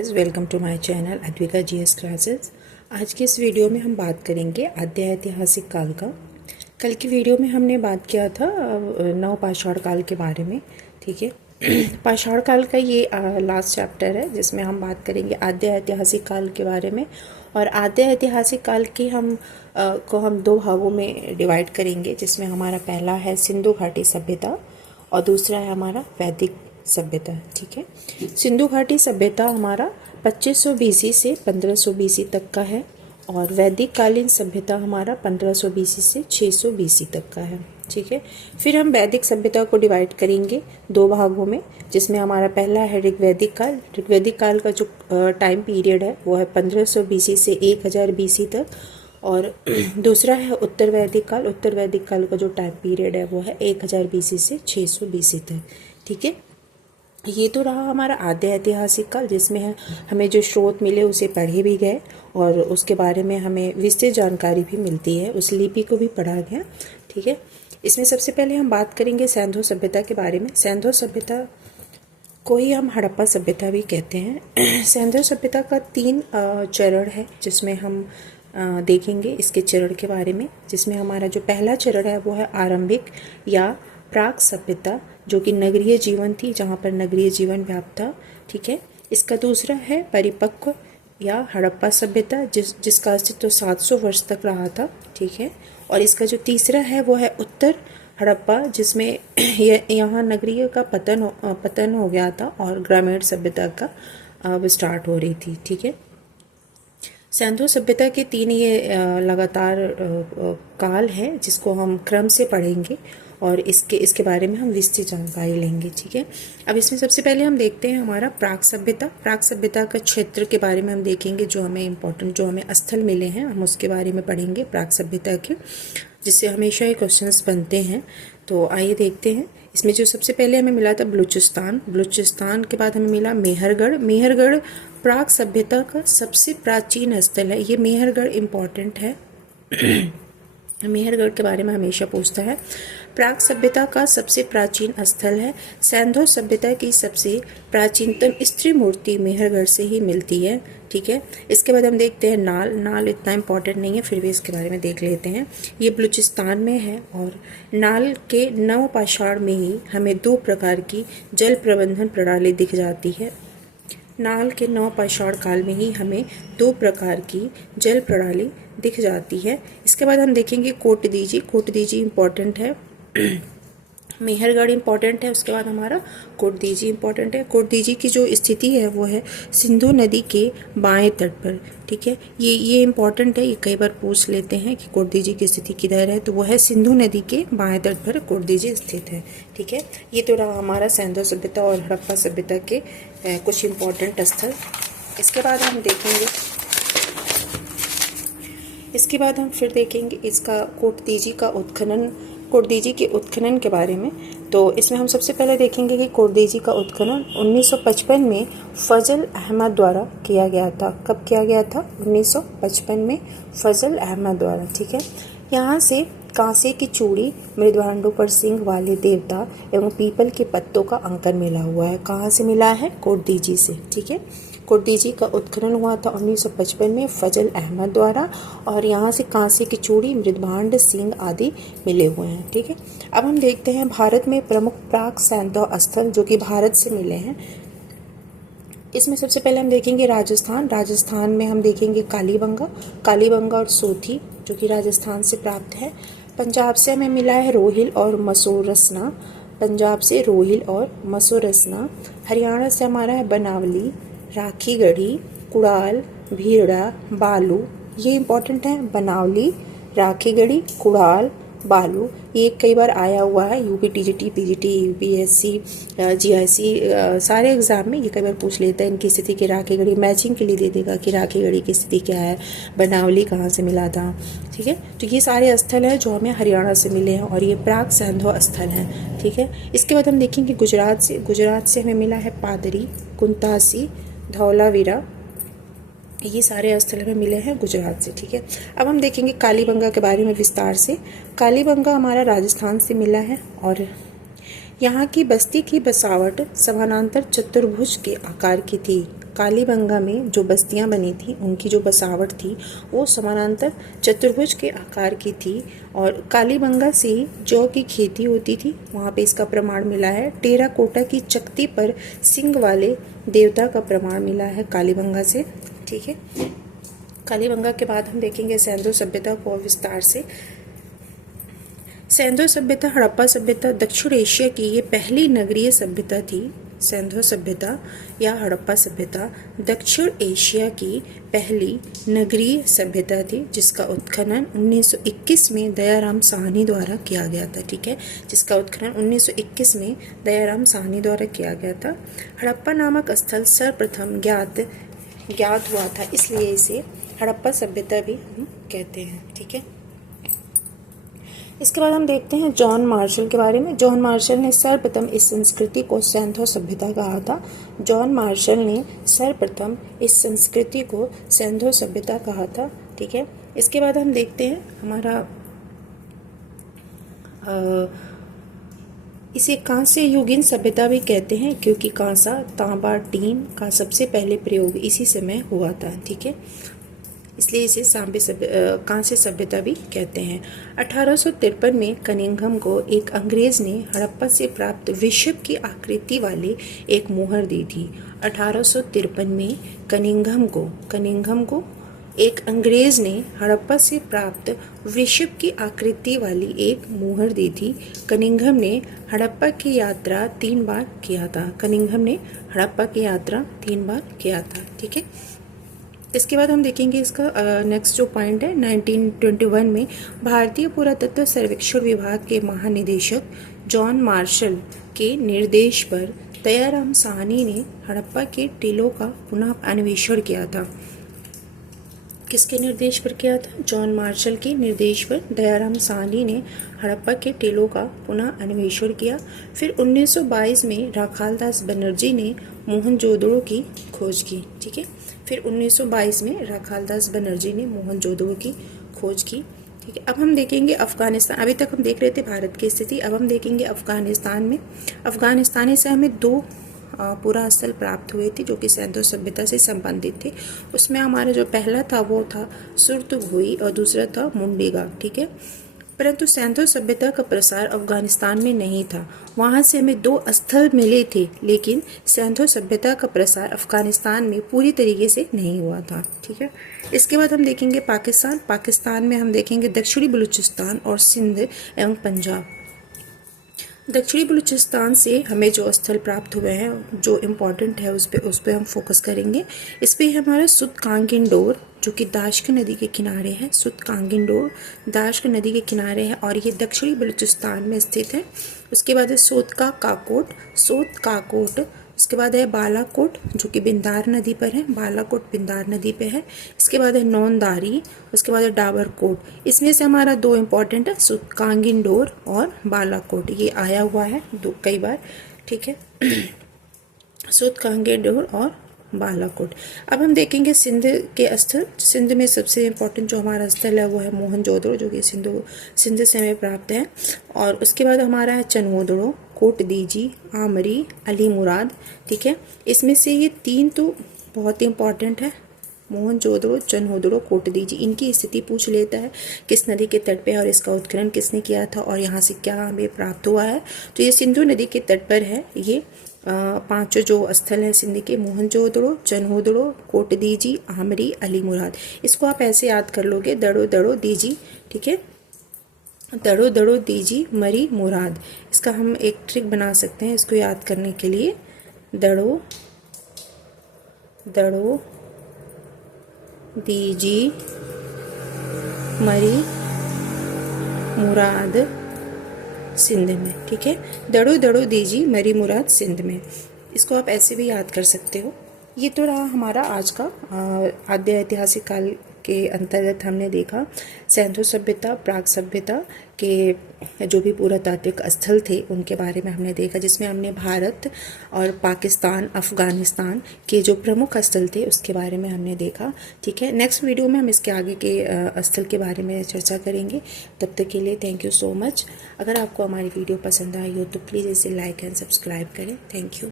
Welcome to my channel Advika GS classes. आज के इस वीडियो में हम बात करेंगे आद्य ऐतिहासिक काल का। कल की वीडियो में हमने बात किया था नव पाषाण काल के बारे में। ठीक है, पाषाण काल का ये लास्ट चैप्टर है जिसमें हम बात करेंगे आद्य ऐतिहासिक काल के बारे में। और आद्य ऐतिहासिक काल की हम दो भागों में डिवाइड करेंगे, जिसमें हमारा पहला है सिंधु घाटी सभ्यता और दूसरा है हमारा वैदिक सभ्यता। ठीक है, सिंधु घाटी सभ्यता हमारा 2500 बीसी से 1500 बीसी तक का है और वैदिक कालीन सभ्यता हमारा 1500 बीसी से 600 बीसी तक का है। ठीक है, फिर हम वैदिक सभ्यता को डिवाइड करेंगे दो भागों में, जिसमें हमारा पहला है ऋग्वैदिक काल। ऋग्वैदिक काल का जो टाइम पीरियड है वो है 1500 बीसी से 1000 बीसी तक, और दूसरा है उत्तर वैदिक काल। उत्तर वैदिक काल का जो टाइम पीरियड है वो है 1000 बीसी से 600 बीसी तक। ठीक है, ये तो रहा हमारा आद्य ऐतिहासिक काल, जिसमें हमें जो स्रोत मिले उसे पढ़े भी गए और उसके बारे में हमें विस्तृत जानकारी भी मिलती है, उस लिपि को भी पढ़ा गया। ठीक है, इसमें सबसे पहले हम बात करेंगे सैंधव सभ्यता के बारे में। सैंधव सभ्यता को ही हम हड़प्पा सभ्यता भी कहते हैं। सैंधव सभ्यता का 3 चरण है, जिसमें हम देखेंगे इसके चरण के बारे में। जिसमें हमारा जो पहला चरण है वो है आरंभिक या प्राक सभ्यता, जो कि नगरीय जीवन थी, जहाँ पर नगरीय जीवन व्याप्त था। ठीक है, इसका दूसरा है परिपक्व या हड़प्पा सभ्यता, जिसका अस्तित्व 700 वर्ष तक रहा था। ठीक है, और इसका जो तीसरा है वो है उत्तर हड़प्पा, जिसमें यहाँ नगरीय का पतन हो गया था और ग्रामीण सभ्यता का स्टार्ट हो रही थी। ठीक है, सैंधव सभ्यता के 3 ये लगातार काल है, जिसको हम क्रम से पढ़ेंगे और इसके बारे में हम विस्तृत जानकारी लेंगे। ठीक है, अब इसमें सबसे पहले हम देखते हैं हमारा प्राक सभ्यता। प्राक सभ्यता का क्षेत्र के बारे में हम देखेंगे, जो हमें इम्पोर्टेंट, जो हमें स्थल मिले हैं हम उसके बारे में पढ़ेंगे प्राक सभ्यता के, जिससे हमेशा ही क्वेश्चंस बनते हैं। तो आइए देखते हैं। इसमें जो सबसे पहले हमें मिला था बलूचिस्तान। बलूचिस्तान के बाद हमें मिला मेहरगढ़। मेहरगढ़ प्राक सभ्यता का सबसे प्राचीन स्थल है। ये मेहरगढ़ इम्पॉर्टेंट है, मेहरगढ़ के बारे में हमेशा पूछता है। प्राक सभ्यता का सबसे प्राचीन स्थल है। सैंधव सभ्यता की सबसे प्राचीनतम स्त्री मूर्ति मेहरगढ़ से ही मिलती है। ठीक है, इसके बाद हम देखते हैं नाल। नाल इतना इम्पोर्टेंट नहीं है, फिर भी इसके बारे में देख लेते हैं। ये बलूचिस्तान में है और नाल के नव पाषाण में ही हमें 2 प्रकार की जल प्रबंधन प्रणाली दिख जाती है। नाल के नव पाषाण काल में ही हमें 2 प्रकार की जल प्रणाली दिख जाती है। इसके बाद हम देखेंगे कोटदीजी। कोटदीजी इम्पॉर्टेंट है, मेहरगढ़ इम्पॉर्टेंट है, उसके बाद हमारा कोटदीजी इम्पॉर्टेंट है। कोटदीजी की जो स्थिति है वो है सिंधु नदी के बाएं तट पर। ठीक है, ये इम्पॉर्टेंट है, ये कई बार पूछ लेते हैं कि कोटदीजी की स्थिति किधर है, तो वो है सिंधु नदी के बाएं तट पर कोटदीजी स्थित है। ठीक है, ये तो रहा हमारा सैंधव सभ्यता और हड़प्पा सभ्यता के कुछ इम्पॉर्टेंट स्थल। इसके बाद हम देखेंगे, इसके बाद हम फिर देखेंगे इसका कोटदीजी के उत्खनन के बारे में। तो इसमें हम सबसे पहले देखेंगे कि कोटदीजी का उत्खनन 1955 में फजल अहमद द्वारा किया गया था। कब किया गया था? 1955 में फजल अहमद द्वारा। ठीक है, यहाँ से कांसे की चूड़ी, मृदभांडों पर सींग वाले देवता एवं पीपल के पत्तों का अंकन मिला हुआ है। कहाँ से मिला है? कोटदीजी से। ठीक है, कोटदीजी का उत्खनन हुआ था 1955 में फजल अहमद द्वारा और यहाँ से कांसे की चूड़ी, मृदभांड, सींग आदि मिले हुए हैं। ठीक है, अब हम देखते हैं भारत में प्रमुख प्राक सैंधव स्थल जो कि भारत से मिले हैं। इसमें सबसे पहले हम देखेंगे राजस्थान। राजस्थान में हम देखेंगे कालीबंगा और सोथी, जो कि राजस्थान से प्राप्त है। पंजाब से हमें मिला है रोहिल और मसूरसना। पंजाब से रोहिल और मसूरसना। हरियाणा से हमारा है बनावली, राखीगढ़ी, कुड़ाल, भीड़ा, बालू। ये इम्पोर्टेंट है, बनावली, राखीगढ़ी, कुड़ाल, बालू। ये कई बार आया हुआ है UP TGT, PGT, UPSC, GIC, सारे एग्जाम में ये कई बार पूछ लेता है इनकी स्थिति की। राखीगढ़ी मैचिंग के लिए दे देगा कि राखीगढ़ी की स्थिति क्या है, बनावली कहाँ से मिला था। ठीक है, तो ये सारे स्थल हैं जो हमें हरियाणा से मिले हैं और ये प्राक सैंधव स्थल हैं। ठीक है, इसके बाद हम देखेंगे गुजरात से हमें मिला है पादरी, कुंतासी, धौलावीरा। ये सारे स्थल हमें मिले हैं गुजरात से। ठीक है, अब हम देखेंगे कालीबंगा के बारे में विस्तार से। कालीबंगा हमारा राजस्थान से मिला है और यहाँ की बस्ती की बसावट समानांतर चतुर्भुज के आकार की थी। कालीबंगा में जो बस्तियां बनी थी, उनकी जो बसावट थी वो समानांतर चतुर्भुज के आकार की थी। और कालीबंगा से जौ की खेती होती थी, वहाँ पे इसका प्रमाण मिला है। टेराकोटा की चकती पर सिंग वाले देवता का प्रमाण मिला है कालीबंगा से। ठीक है, कालीबंगा के बाद हम देखेंगे सिंधु सभ्यता को विस्तार से। सिंधु सभ्यता, हड़प्पा सभ्यता दक्षिण एशिया की ये पहली नगरीय सभ्यता थी। सिंधु सभ्यता या हड़प्पा सभ्यता दक्षिण एशिया की पहली नगरीय सभ्यता थी, जिसका उत्खनन 1921 में दयाराम साहनी द्वारा किया गया था। ठीक है, जिसका उत्खनन 1921 में दयाराम साहनी द्वारा किया गया था। हड़प्पा नामक स्थल सर्वप्रथम ज्ञात हुआ था, इसलिए इसे हड़प्पा सभ्यता भी हम कहते हैं। ठीक है, इसके बाद हम देखते हैं जॉन मार्शल के बारे में। जॉन मार्शल ने सर्वप्रथम इस संस्कृति को सिंधु सभ्यता कहा था। जॉन मार्शल ने सर्वप्रथम इस संस्कृति को सिंधु सभ्यता कहा था। ठीक है, इसके बाद हम देखते हैं हमारा इसे कांस्य युगीन सभ्यता भी कहते हैं, क्योंकि कांसा, तांबा, टीन का सबसे पहले प्रयोग इसी समय हुआ था। ठीक है, इसलिए इसे कांस्य सभ्यता भी कहते हैं। 1853 में कनिंघम को एक अंग्रेज ने हड़प्पा से प्राप्त वृषभ की आकृति वाले एक मुहर दी थी। 1853 में कनिंघम को एक अंग्रेज ने हड़प्पा से प्राप्त वृषभ की आकृति वाली एक मुहर दी थी। कनिंघम ने हड़प्पा की यात्रा 3 बार किया था। ठीक है, इसके बाद हम देखेंगे इसका नेक्स्ट जो पॉइंट है। 1921 में भारतीय पुरातत्व सर्वेक्षण विभाग के महानिदेशक जॉन मार्शल के निर्देश पर दयाराम साहनी ने हड़प्पा के टीलों का पुनः अन्वेषण किया था। किसके निर्देश पर किया था? जॉन मार्शल के निर्देश पर दयाराम साहनी ने हड़प्पा के टीलों का पुनः अन्वेषण किया। फिर 1922 में राखालदास बनर्जी ने मोहनजोदड़ो की खोज की। ठीक है, फिर 1922 में राखालदास बनर्जी ने मोहनजोदड़ो की खोज की। ठीक है, अब हम देखेंगे अफगानिस्तान। अभी तक हम देख रहे थे भारत की स्थिति, अब हम देखेंगे अफगानिस्तान में। अफगानिस्तान से हमें 2 पूरा स्थल प्राप्त हुए थे जो कि सिंधु सभ्यता से संबंधित थे। उसमें हमारा जो पहला था वो था सुरतुघोई और दूसरा था मुंडेगा। ठीक है, परंतु सिंधु सभ्यता का प्रसार अफगानिस्तान में नहीं था। वहाँ से हमें 2 स्थल मिले थे, लेकिन सिंधु सभ्यता का प्रसार अफगानिस्तान में पूरी तरीके से नहीं हुआ था। ठीक है, इसके बाद हम देखेंगे पाकिस्तान में हम देखेंगे दक्षिणी बलूचिस्तान और सिंध एवं पंजाब। दक्षिणी बलूचिस्तान से हमें जो स्थल प्राप्त हुए हैं, जो इम्पोर्टेंट है, उस पर हम फोकस करेंगे। इस पर हमारा सुत कांगिंडोर, जो कि दाश्क नदी के किनारे है। सुत कांगिंडोर दाश्क नदी के किनारे है और ये दक्षिणी बलूचिस्तान में स्थित है। उसके बाद है सोत काकोट। उसके बाद है बालाकोट, जो कि बिंदार नदी पर है। बालाकोट बिंदार नदी पे है। इसके बाद है नौनदारी। उसके बाद है डाबरकोट। इसमें से हमारा 2 इम्पॉर्टेंट है, कांगिंडोर और बालाकोट। ये आया हुआ है कई बार। ठीक है, सुत कांगिंडोर और बालाकोट। अब हम देखेंगे सिंध के स्थल। सिंध में सबसे इम्पोर्टेंट जो हमारा स्थल है वो है मोहनजोदड़ो, जो कि सिंध से हमें प्राप्त है। और उसके बाद हमारा है चनहोदड़ो, कोटदीजी, आमरी, अली मुराद। ठीक है, इसमें से ये 3 तो बहुत ही इम्पॉर्टेंट है, मोहनजोदड़ो, चनहोदड़ो, कोटदीजी। इनकी स्थिति पूछ लेता है, किस नदी के तट पे है और इसका उत्खनन किसने किया था और यहाँ से क्या हमें प्राप्त हुआ है। तो ये सिंधु नदी के तट पर है। ये 5 जो स्थल हैं सिंध के, मोहनजोदड़ो, चनहोदड़ो, कोटदीजी, आमरी, अली मुराद। इसको आप ऐसे याद कर लोगे, दड़ो दड़ो दीजी। ठीक है, दड़ो दड़ो दीजी, मरी, मुराद। इसका हम एक ट्रिक बना सकते हैं इसको याद करने के लिए। दड़ो दड़ो दीजी, मरी, मुराद, सिंध में। ठीक है, दड़ो दड़ो दीजी, मरी, मुराद, सिंध में। इसको आप ऐसे भी याद कर सकते हो। ये तो रहा हमारा आज का आद्य ऐतिहासिक काल के अंतर्गत हमने देखा सिंधु सभ्यता, प्राग सभ्यता के जो भी पुरातात्विक स्थल थे उनके बारे में हमने देखा, जिसमें हमने भारत और पाकिस्तान, अफगानिस्तान के जो प्रमुख स्थल थे उसके बारे में हमने देखा। ठीक है, नेक्स्ट वीडियो में हम इसके आगे के स्थल के बारे में चर्चा करेंगे। तब तक के लिए थैंक यू सो मच। अगर आपको हमारी वीडियो पसंद आई हो तो प्लीज़ इसे लाइक एंड सब्सक्राइब करें। Thank you.